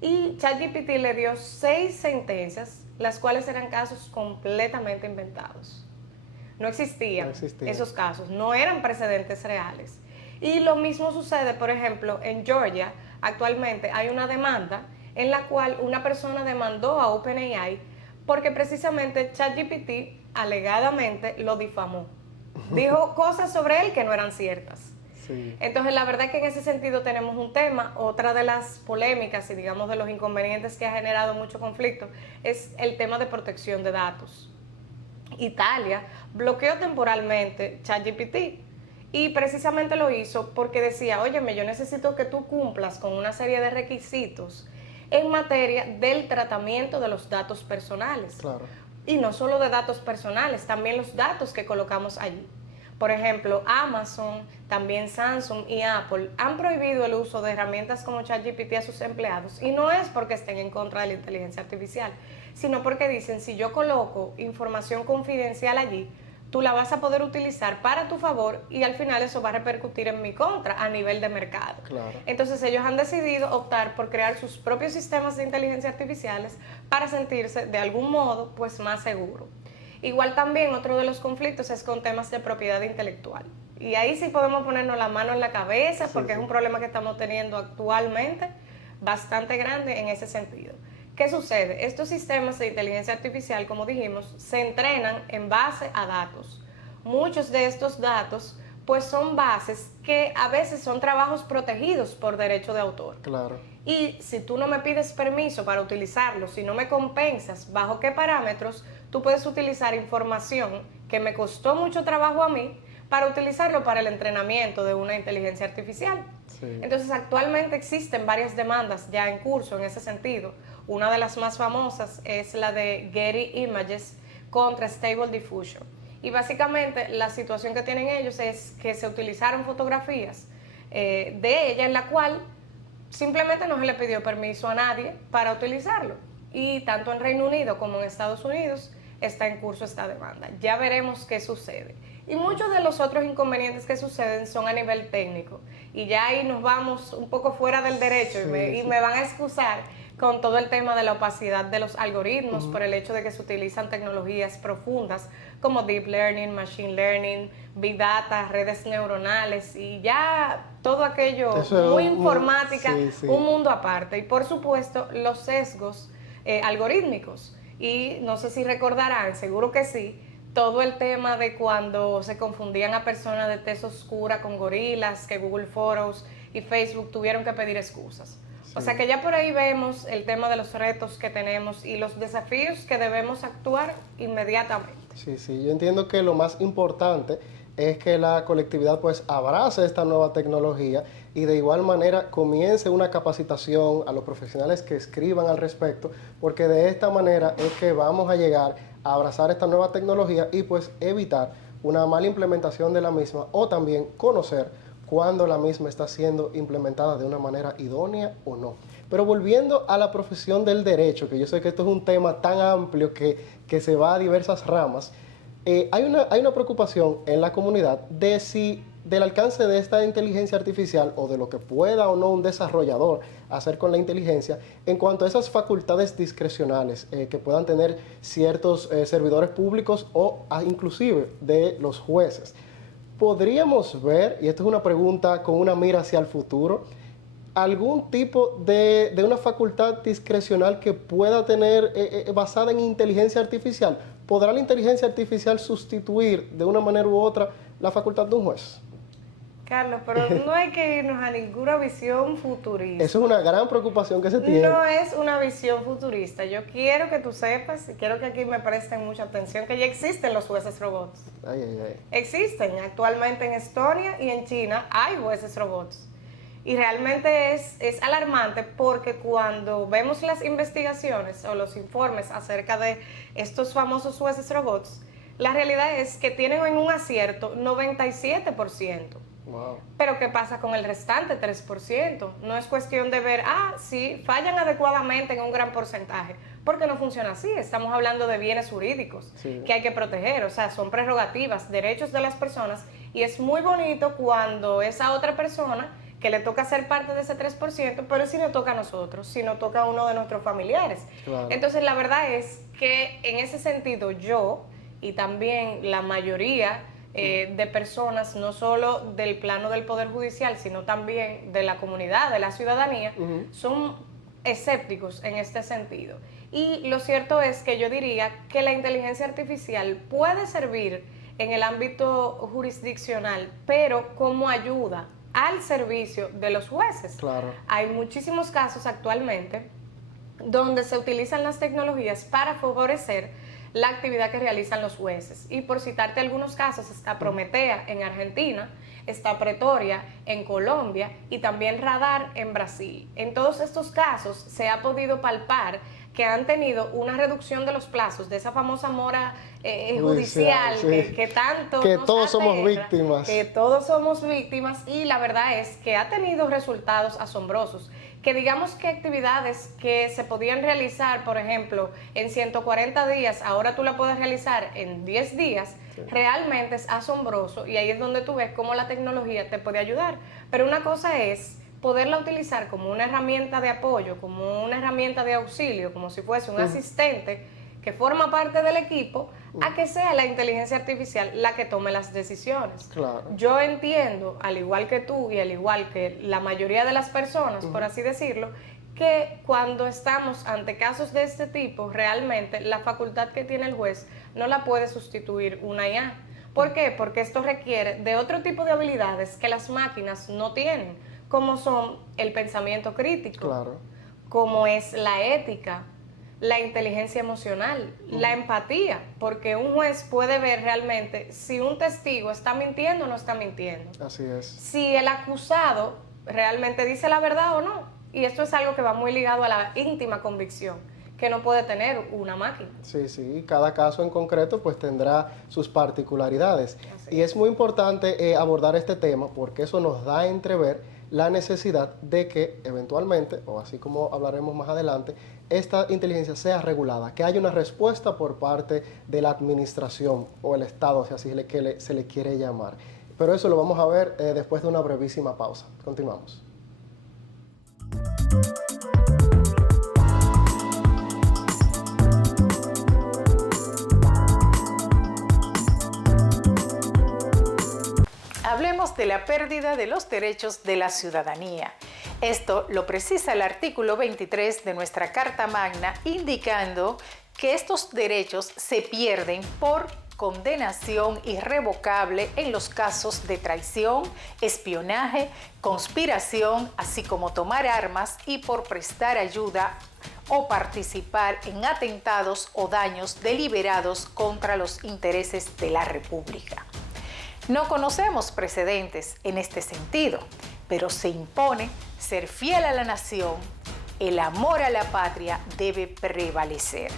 Y ChatGPT le dio 6 sentencias, las cuales eran casos completamente inventados. No existían esos casos, no eran precedentes reales. Y lo mismo sucede, por ejemplo, en Georgia. Actualmente hay una demanda en la cual una persona demandó a OpenAI porque precisamente ChatGPT alegadamente lo difamó. Dijo cosas sobre él que no eran ciertas. Sí. Entonces, la verdad es que en ese sentido tenemos un tema. Otra de las polémicas y digamos de los inconvenientes que ha generado mucho conflicto es el tema de protección de datos. Italia bloqueó temporalmente ChatGPT y precisamente lo hizo porque decía, óyeme, yo necesito que tú cumplas con una serie de requisitos en materia del tratamiento de los datos personales. Claro. Y no solo de datos personales, también los datos que colocamos allí. Por ejemplo, Amazon, también Samsung y Apple han prohibido el uso de herramientas como ChatGPT a sus empleados, y no es porque estén en contra de la inteligencia artificial, sino porque dicen, si yo coloco información confidencial allí, tú la vas a poder utilizar para tu favor y al final eso va a repercutir en mi contra a nivel de mercado. Claro. Entonces ellos han decidido optar por crear sus propios sistemas de inteligencia artificiales para sentirse de algún modo pues más seguro. Igual también otro de los conflictos es con temas de propiedad intelectual. Y ahí sí podemos ponernos la mano en la cabeza porque es un problema que estamos teniendo actualmente bastante grande en ese sentido. ¿Qué sucede? Estos sistemas de inteligencia artificial, como dijimos, se entrenan en base a datos. Muchos de estos datos pues son bases que a veces son trabajos protegidos por derecho de autor. Claro. Y si tú no me pides permiso para utilizarlos, si no me compensas, ¿bajo qué parámetros tú puedes utilizar información que me costó mucho trabajo a mí para utilizarlo para el entrenamiento de una inteligencia artificial? Sí. Entonces, actualmente existen varias demandas ya en curso en ese sentido. Una de las más famosas es la de Getty Images contra Stable Diffusion. Y básicamente la situación que tienen ellos es que se utilizaron fotografías de ella en la cual simplemente no se le pidió permiso a nadie para utilizarlo. Y tanto en Reino Unido como en Estados Unidos está en curso esta demanda. Ya veremos qué sucede. Y muchos de los otros inconvenientes que suceden son a nivel técnico. Y ya ahí nos vamos un poco fuera del derecho y me van a excusar con todo el tema de la opacidad de los algoritmos por el hecho de que se utilizan tecnologías profundas como Deep Learning, Machine Learning, Big Data, redes neuronales y ya todo aquello muy informática, un mundo aparte. Y por supuesto los sesgos algorítmicos. Y no sé si recordarán, seguro que sí, todo el tema de cuando se confundían a personas de tez oscura con gorilas, que Google Photos y Facebook tuvieron que pedir excusas. Sí. O sea que ya por ahí vemos el tema de los retos que tenemos y los desafíos que debemos actuar inmediatamente. Sí, sí, yo entiendo que lo más importante es que la colectividad pues abrace esta nueva tecnología y de igual manera comience una capacitación a los profesionales que escriban al respecto, porque de esta manera es que vamos a llegar a abrazar esta nueva tecnología y pues evitar una mala implementación de la misma o también conocer cuándo la misma está siendo implementada de una manera idónea o no. Pero volviendo a la profesión del derecho, que yo sé que esto es un tema tan amplio que se va a diversas ramas, hay una preocupación en la comunidad del alcance de esta inteligencia artificial o de lo que pueda o no un desarrollador hacer con la inteligencia en cuanto a esas facultades discrecionales que puedan tener ciertos servidores públicos o inclusive de los jueces. Podríamos ver, y esto es una pregunta con una mira hacia el futuro, algún tipo de una facultad discrecional que pueda tener basada en inteligencia artificial. ¿Podrá la inteligencia artificial sustituir de una manera u otra la facultad de un juez? Carlos, pero no hay que irnos a ninguna visión futurista. Eso es una gran preocupación que se tiene. No es una visión futurista. Yo quiero que tú sepas, y quiero que aquí me presten mucha atención, que ya existen los jueces robots. Ay, ay, ay. Existen. Actualmente en Estonia y en China hay jueces robots. Y realmente es alarmante porque cuando vemos las investigaciones o los informes acerca de estos famosos jueces robots, la realidad es que tienen en un acierto 97%. Wow. Pero ¿qué pasa con el restante 3%? No es cuestión de ver, sí, fallan adecuadamente en un gran porcentaje, porque no funciona así. Estamos hablando de bienes jurídicos que hay que proteger, o sea, son prerrogativas, derechos de las personas, y es muy bonito cuando esa otra persona que le toca ser parte de ese 3%, pero si no toca a nosotros, si no toca a uno de nuestros familiares. Claro. Entonces, la verdad es que en ese sentido yo y también la mayoría de personas, no solo del plano del Poder Judicial, sino también de la comunidad, de la ciudadanía, son escépticos en este sentido. Y lo cierto es que yo diría que la inteligencia artificial puede servir en el ámbito jurisdiccional, pero como ayuda al servicio de los jueces. Claro. Hay muchísimos casos actualmente donde se utilizan las tecnologías para favorecer la actividad que realizan los jueces. Y por citarte algunos casos, está Prometea en Argentina, está Pretoria en Colombia y también Radar en Brasil. En todos estos casos se ha podido palpar que han tenido una reducción de los plazos, de esa famosa mora judicial sí. que tanto que nos todos somos aterra, víctimas. que todos somos víctimas, y la verdad es que ha tenido resultados asombrosos. Que digamos que actividades que se podían realizar, por ejemplo, en 140 días, ahora tú la puedes realizar en 10 días, realmente es asombroso, y ahí es donde tú ves cómo la tecnología te puede ayudar. Pero una cosa es poderla utilizar como una herramienta de apoyo, como una herramienta de auxilio, como si fuese un asistente que forma parte del equipo, a que sea la inteligencia artificial la que tome las decisiones. Claro. Yo entiendo, al igual que tú y al igual que la mayoría de las personas, por así decirlo, que cuando estamos ante casos de este tipo, realmente la facultad que tiene el juez no la puede sustituir una IA. ¿Por qué? Porque esto requiere de otro tipo de habilidades que las máquinas no tienen, como son el pensamiento crítico, Claro. como es la ética, la inteligencia emocional, la empatía, porque un juez puede ver realmente si un testigo está mintiendo o no está mintiendo, Así es. si el acusado realmente dice la verdad o no. Y esto es algo que va muy ligado a la íntima convicción que no puede tener una máquina. Sí, sí, cada caso en concreto pues tendrá sus particularidades. Así Y es muy importante abordar este tema porque eso nos da a entrever la necesidad de que eventualmente, o así como hablaremos más adelante, esta inteligencia sea regulada, que haya una respuesta por parte de la administración o el Estado, si así se le quiere llamar. Pero eso lo vamos a ver después de una brevísima pausa. Continuamos. Hablemos de la pérdida de los derechos de la ciudadanía. Esto lo precisa el artículo 23 de nuestra Carta Magna, indicando que estos derechos se pierden por condenación irrevocable en los casos de traición, espionaje, conspiración, así como tomar armas y por prestar ayuda o participar en atentados o daños deliberados contra los intereses de la República. No conocemos precedentes en este sentido, pero se impone ser fiel a la nación, el amor a la patria debe prevalecer.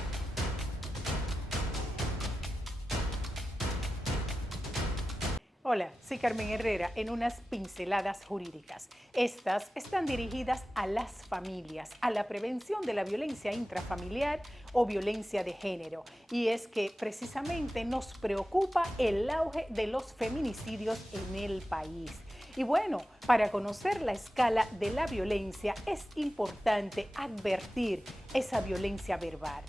Hola, soy Carmen Herrera en unas pinceladas jurídicas. Estas están dirigidas a las familias, a la prevención de la violencia intrafamiliar o violencia de género. Y es que precisamente nos preocupa el auge de los feminicidios en el país. Y bueno, para conocer la escala de la violencia es importante advertir esa violencia verbal,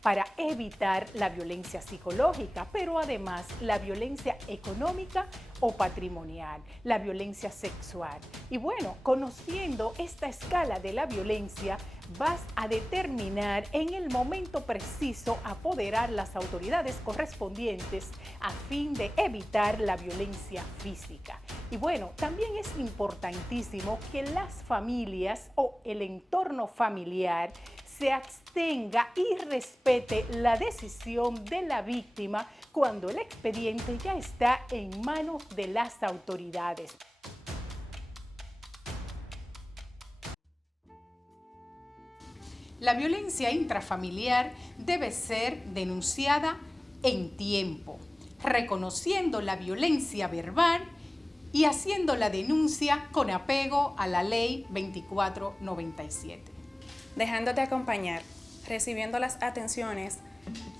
para evitar la violencia psicológica, pero además la violencia económica o patrimonial, la violencia sexual. Y bueno, conociendo esta escala de la violencia, vas a determinar en el momento preciso apoderar las autoridades correspondientes a fin de evitar la violencia física. Y bueno, también es importantísimo que las familias o el entorno familiar se abstenga y respete la decisión de la víctima cuando el expediente ya está en manos de las autoridades. La violencia intrafamiliar debe ser denunciada en tiempo, reconociendo la violencia verbal y haciendo la denuncia con apego a la Ley 2497. Dejándote acompañar, recibiendo las atenciones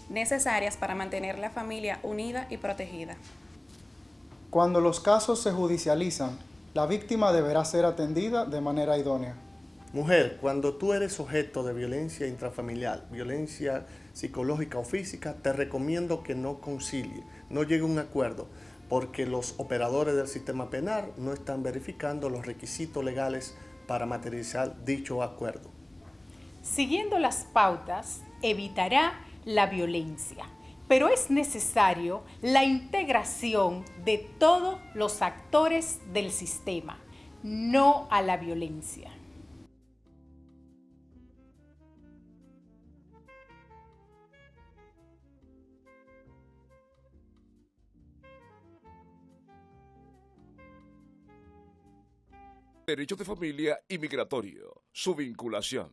necesarias para mantener la familia unida y protegida. Cuando los casos se judicializan, la víctima deberá ser atendida de manera idónea. Mujer, cuando tú eres objeto de violencia intrafamiliar, violencia psicológica o física, te recomiendo que no concilie, no llegue a un acuerdo, porque los operadores del sistema penal no están verificando los requisitos legales para materializar dicho acuerdo. Siguiendo las pautas, evitará la violencia, pero es necesario la integración de todos los actores del sistema, no a la violencia. Derecho de familia y migratorio, su vinculación.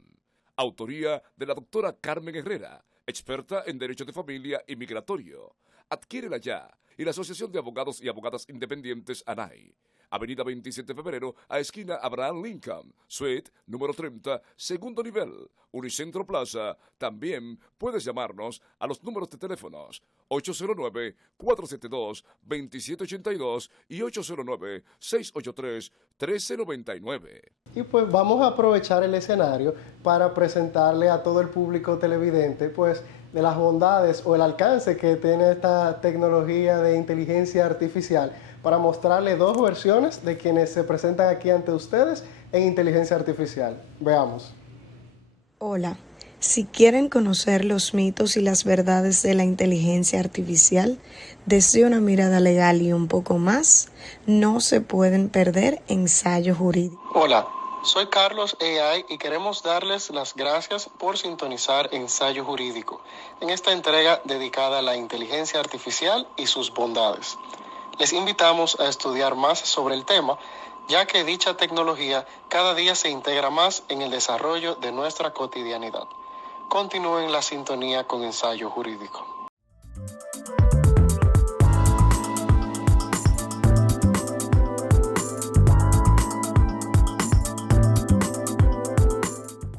Autoría de la doctora Carmen Herrera, experta en Derecho de Familia y Migratorio. Adquiérela ya. Y la Asociación de Abogados y Abogadas Independientes ANAI. Avenida 27 de Febrero, a esquina Abraham Lincoln, suite número 30, segundo nivel, Unicentro Plaza. También puedes llamarnos a los números de teléfonos 809-472-2782 y 809-683-1399. Y pues vamos a aprovechar el escenario para presentarle a todo el público televidente pues de las bondades o el alcance que tiene esta tecnología de inteligencia artificial, para mostrarle dos versiones de quienes se presentan aquí ante ustedes en inteligencia artificial. Veamos. Hola, si quieren conocer los mitos y las verdades de la inteligencia artificial desde una mirada legal y un poco más, no se pueden perder Ensayo Jurídico. Hola, soy Carlos AI y queremos darles las gracias por sintonizar Ensayo Jurídico en esta entrega dedicada a la inteligencia artificial y sus bondades. Les invitamos a estudiar más sobre el tema, ya que dicha tecnología cada día se integra más en el desarrollo de nuestra cotidianidad. Continúen la sintonía con Ensayo Jurídico.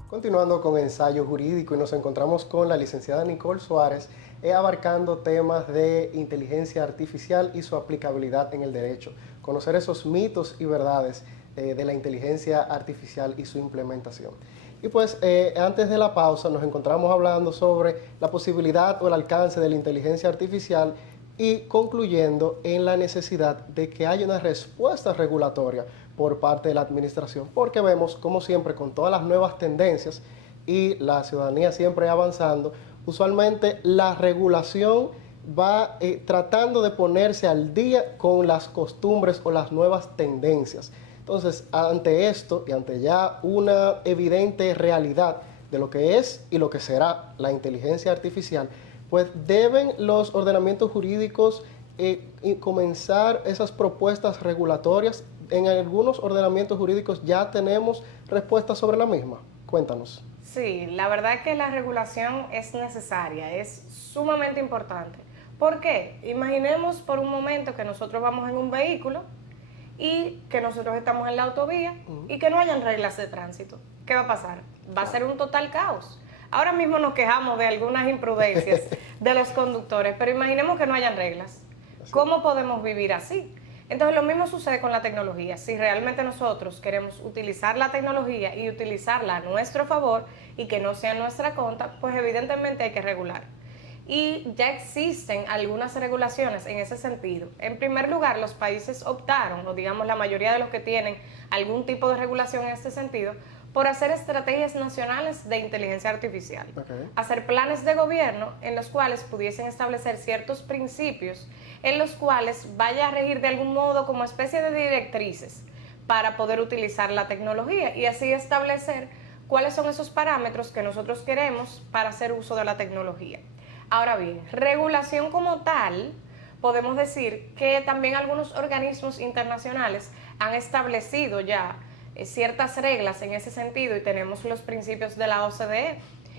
Continuando con Ensayo Jurídico, y nos encontramos con la licenciada Nicole Suárez, abarcando temas de inteligencia artificial y su aplicabilidad en el derecho. Conocer esos mitos y verdades de la inteligencia artificial y su implementación. Y pues antes de la pausa nos encontramos hablando sobre la posibilidad o el alcance de la inteligencia artificial y concluyendo en la necesidad de que haya una respuesta regulatoria por parte de la administración, porque vemos, como siempre, con todas las nuevas tendencias y la ciudadanía siempre avanzando, usualmente la regulación va tratando de ponerse al día con las costumbres o las nuevas tendencias. Entonces, ante esto y ante ya una evidente realidad de lo que es y lo que será la inteligencia artificial, pues deben los ordenamientos jurídicos comenzar esas propuestas regulatorias. En algunos ordenamientos jurídicos ya tenemos respuestas sobre la misma. Cuéntanos. Sí, la verdad que la regulación es necesaria, es sumamente importante. ¿Por qué? Imaginemos por un momento que nosotros vamos en un vehículo y que nosotros estamos en la autovía y que no hayan reglas de tránsito. ¿Qué va a pasar? Va a ser un total caos. Ahora mismo nos quejamos de algunas imprudencias de los conductores, pero imaginemos que no hayan reglas. ¿Cómo podemos vivir así? Entonces lo mismo sucede con la tecnología. Si realmente nosotros queremos utilizar la tecnología y utilizarla a nuestro favor y que no sea en nuestra contra, pues evidentemente hay que regular. Y ya existen algunas regulaciones en ese sentido. En primer lugar, los países optaron, o digamos la mayoría de los que tienen algún tipo de regulación en este sentido, por hacer estrategias nacionales de inteligencia artificial. Hacer planes de gobierno en los cuales pudiesen establecer ciertos principios en los cuales vaya a regir de algún modo como especie de directrices para poder utilizar la tecnología y así establecer cuáles son esos parámetros que nosotros queremos para hacer uso de la tecnología. Ahora bien, regulación como tal, podemos decir que también algunos organismos internacionales han establecido ya ciertas reglas en ese sentido y tenemos los principios de la OCDE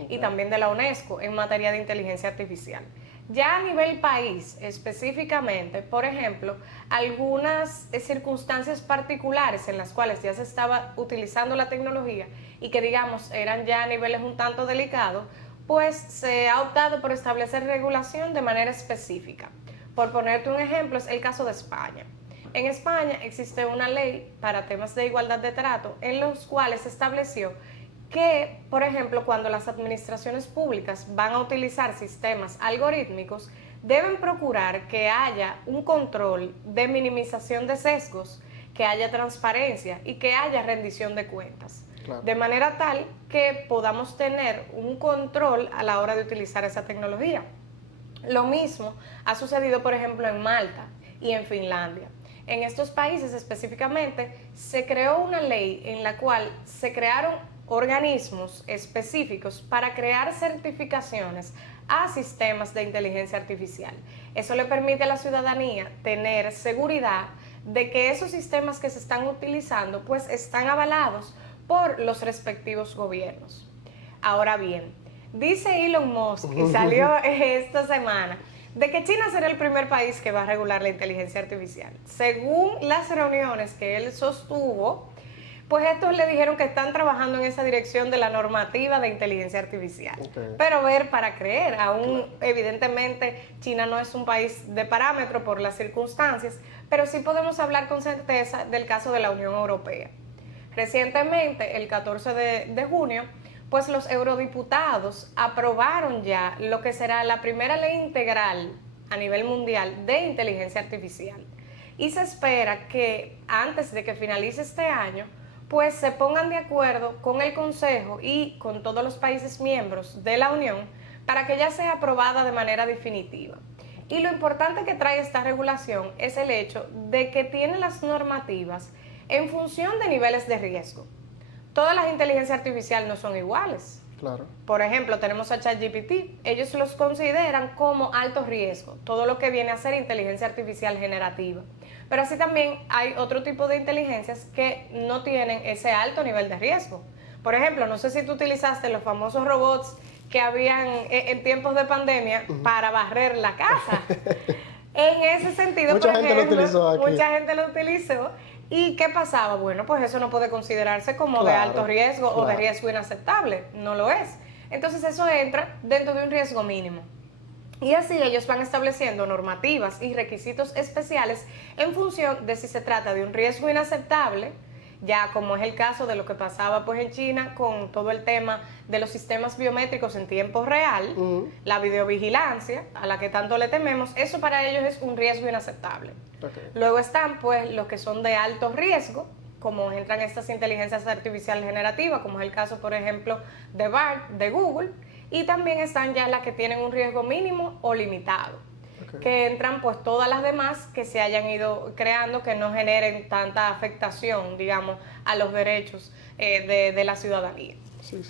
y también de la UNESCO en materia de inteligencia artificial. Ya a nivel país específicamente, por ejemplo, algunas circunstancias particulares en las cuales ya se estaba utilizando la tecnología y que digamos eran ya a niveles un tanto delicados, pues se ha optado por establecer regulación de manera específica. Por ponerte un ejemplo, es el caso de España. En España existe una ley para temas de igualdad de trato en los cuales se estableció que, por ejemplo, cuando las administraciones públicas van a utilizar sistemas algorítmicos, deben procurar que haya un control de minimización de sesgos, que haya transparencia y que haya rendición de cuentas. Claro. De manera tal que podamos tener un control a la hora de utilizar esa tecnología. Lo mismo ha sucedido, por ejemplo, en Malta y en Finlandia. En estos países específicamente se creó una ley en la cual se crearon organismos específicos para crear certificaciones a sistemas de inteligencia artificial. Eso le permite a la ciudadanía tener seguridad de que esos sistemas que se están utilizando pues están avalados por los respectivos gobiernos. Ahora bien, dice Elon Musk, y salió esta semana, de que China será el primer país que va a regular la inteligencia artificial. Según las reuniones que él sostuvo, pues estos le dijeron que están trabajando en esa dirección de la normativa de inteligencia artificial. Pero ver para creer, aún evidentemente China no es un país de parámetro por las circunstancias, pero sí podemos hablar con certeza del caso de la Unión Europea. Recientemente, el 14 de junio, pues los eurodiputados aprobaron ya lo que será la primera ley integral a nivel mundial de inteligencia artificial. Y se espera que antes de que finalice este año, pues se pongan de acuerdo con el Consejo y con todos los países miembros de la Unión para que ya sea aprobada de manera definitiva. Y lo importante que trae esta regulación es el hecho de que tiene las normativas en función de niveles de riesgo. Todas las inteligencias artificiales no son iguales. Claro. Por ejemplo, tenemos a ChatGPT. Ellos los consideran como alto riesgo, todo lo que viene a ser inteligencia artificial generativa. Pero así también hay otro tipo de inteligencias que no tienen ese alto nivel de riesgo. Por ejemplo, no sé si tú utilizaste los famosos robots que habían en tiempos de pandemia para barrer la casa. En ese sentido, mucha gente lo utilizó. ¿Y qué pasaba? Bueno, pues eso no puede considerarse como de alto riesgo o de riesgo inaceptable. No lo es. Entonces eso entra dentro de un riesgo mínimo. Y así ellos van estableciendo normativas y requisitos especiales en función de si se trata de un riesgo inaceptable, ya como es el caso de lo que pasaba pues en China con todo el tema de los sistemas biométricos en tiempo real, la videovigilancia a la que tanto le tememos, eso para ellos es un riesgo inaceptable. Luego están pues los que son de alto riesgo, como entran estas inteligencias artificiales generativas, como es el caso por ejemplo de BART, de Google, y también están ya las que tienen un riesgo mínimo o limitado, que entran pues todas las demás que se hayan ido creando que no generen tanta afectación, digamos, a los derechos de la ciudadanía.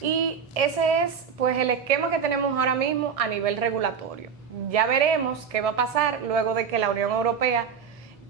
Y ese es pues el esquema que tenemos ahora mismo a nivel regulatorio. Ya veremos qué va a pasar luego de que la Unión Europea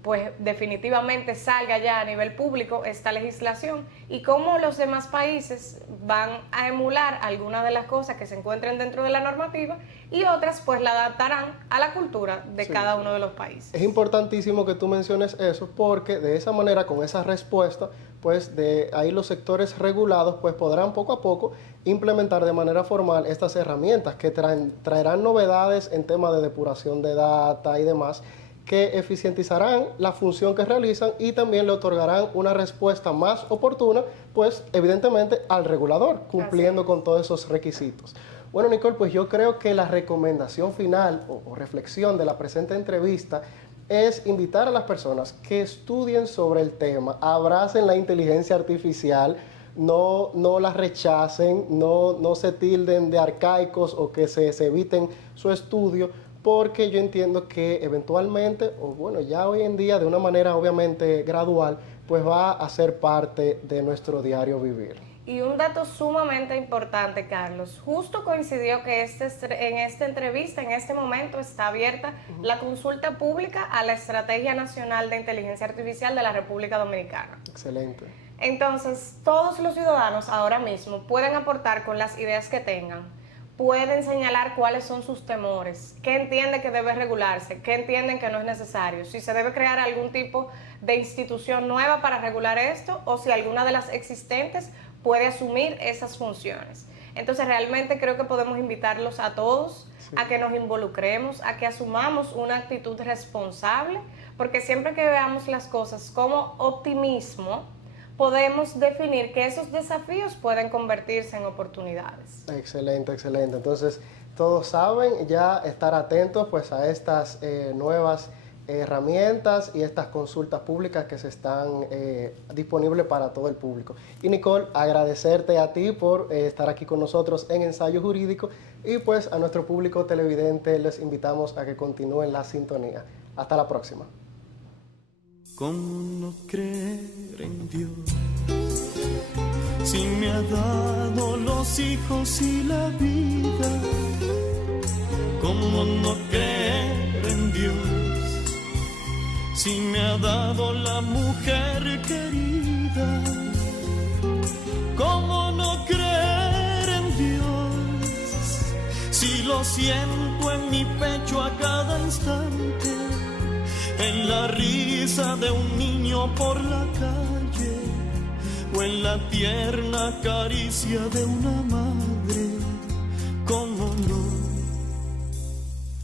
pues definitivamente salga ya a nivel público esta legislación y cómo los demás países van a emular algunas de las cosas que se encuentren dentro de la normativa y otras pues la adaptarán a la cultura de cada uno de los países. Es importantísimo que tú menciones eso porque de esa manera, con esa respuesta, pues de ahí los sectores regulados pues podrán poco a poco implementar de manera formal estas herramientas que traerán novedades en temas de depuración de data y demás, que eficientizarán la función que realizan y también le otorgarán una respuesta más oportuna, pues evidentemente al regulador, cumpliendo con todos esos requisitos. Bueno, Nicole, pues yo creo que la recomendación final o reflexión de la presente entrevista es invitar a las personas que estudien sobre el tema, abracen la inteligencia artificial, no la rechacen, no se tilden de arcaicos o que se eviten su estudio, porque yo entiendo que eventualmente, o bueno, ya hoy en día de una manera obviamente gradual, pues va a ser parte de nuestro diario vivir. Y un dato sumamente importante, Carlos, justo coincidió que en esta entrevista, en este momento, está abierta la consulta pública a la Estrategia Nacional de Inteligencia Artificial de la República Dominicana. Excelente. Entonces, todos los ciudadanos ahora mismo pueden aportar con las ideas que tengan, pueden señalar cuáles son sus temores, qué entienden que debe regularse, qué entienden que no es necesario, si se debe crear algún tipo de institución nueva para regular esto o si alguna de las existentes puede asumir esas funciones. Entonces realmente creo que podemos invitarlos a todos a que nos involucremos, a que asumamos una actitud responsable, porque siempre que veamos las cosas como optimismo, podemos definir que esos desafíos pueden convertirse en oportunidades. Excelente, excelente. Entonces, todos saben ya estar atentos pues a estas nuevas herramientas y estas consultas públicas que se están disponibles para todo el público. Y Nicole, agradecerte a ti por estar aquí con nosotros en Ensayo Jurídico y pues a nuestro público televidente les invitamos a que continúen la sintonía. Hasta la próxima. ¿Cómo no creer en Dios? Si me ha dado los hijos y la vida, ¿cómo no creer en Dios? Si me ha dado la mujer querida, ¿cómo no creer en Dios? si lo siento en mi pecho a cada instante, en la risa de un niño por la calle, o en la tierna caricia de una madre, cómo no.